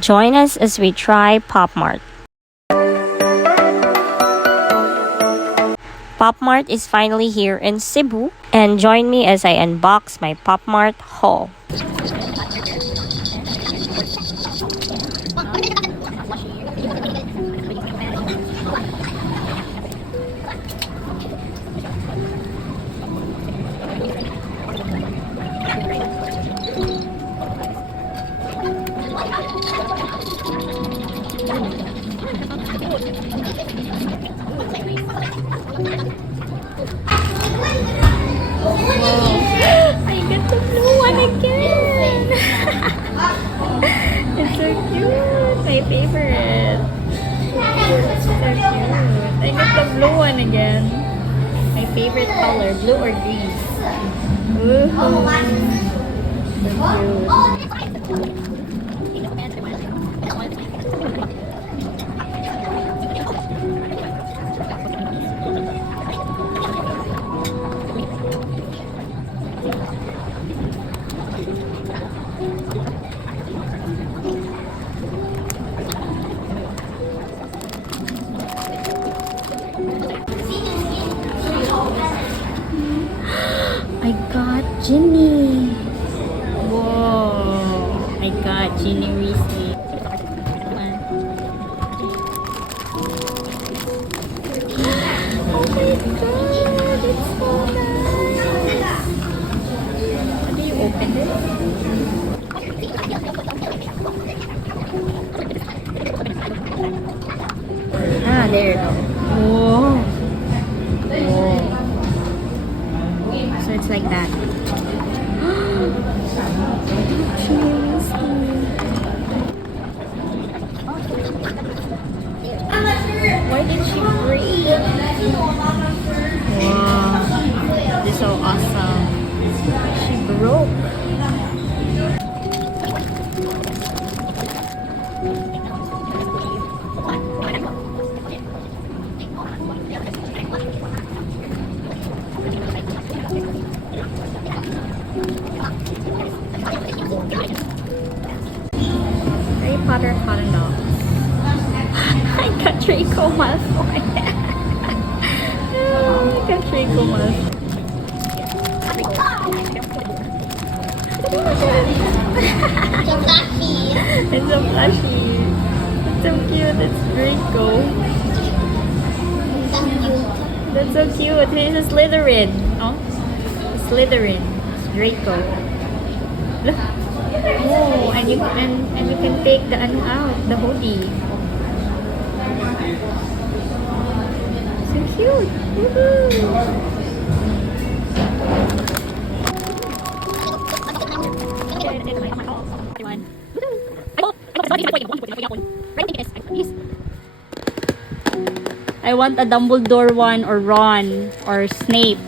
Join us as we try Pop Mart. Pop Mart is finally here in Cebu, and join me as I unbox my Pop Mart haul. I get the blue one again. It's so cute. My favorite. It's so cute. I get the blue one again. My favorite color, blue or green. Woohoo. So cute. I got Ginny. Whoa. I got Ginny Reese. Oh my god, it's so nice. How do you open it? Ah, there you go. Whoa. Whoa. So it's like that. Why did she break? Wow. This is so awesome. She broke. Harry Potter cotton dog. I got Draco Malfoy. I got Draco Malfoy. It's so flashy. It's so cute. It's Draco. That's so cute. He's a Slytherin. Oh, Slytherin. Draco. Look. Oh, and you can take the ano out, the hoodie. So cute. Woohoo! I want a Dumbledore one or Ron or Snape.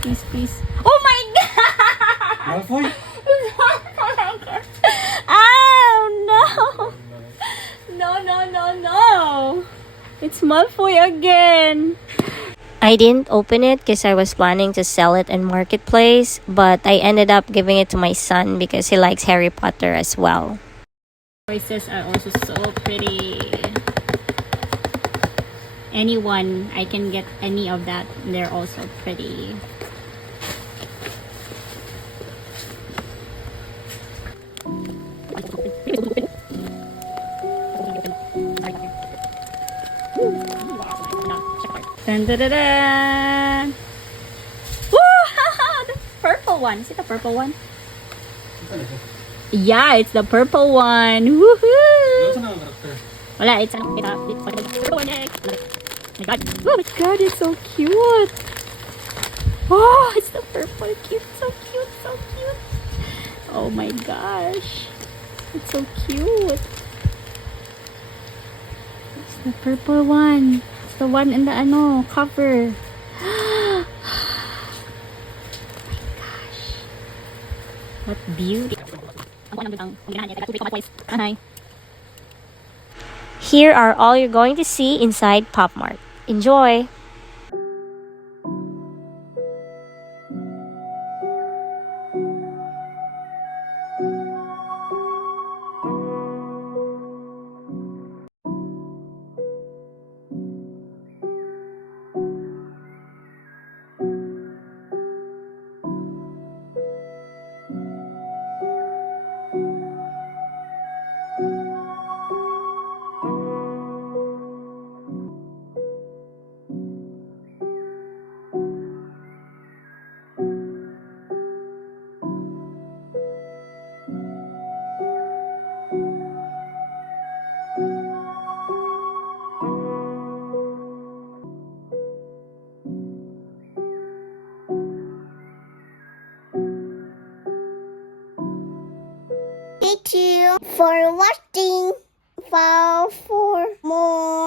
Please, please. Oh my god! Malfoy? Oh no! No! It's Malfoy again. I didn't open it because I was planning to sell it in Marketplace, but I ended up giving it to my son because he likes Harry Potter as well. Voices are also so pretty. Anyone, I can get any of that. They're also pretty. Dun, dun, dun, dun. Woo! The purple one. Is it the purple one? Yeah, it's the purple one. Woohoo! Wala, it's purple one. Oh my god. Oh my god, it's so cute. Oh, it's the purple. Cute, so cute, so cute. Oh my gosh. It's so cute. It's the purple one. It's the one in the cover. Oh my gosh. What beauty. Here are all you're going to see inside Pop Mart. Enjoy! Thank you for watching. For more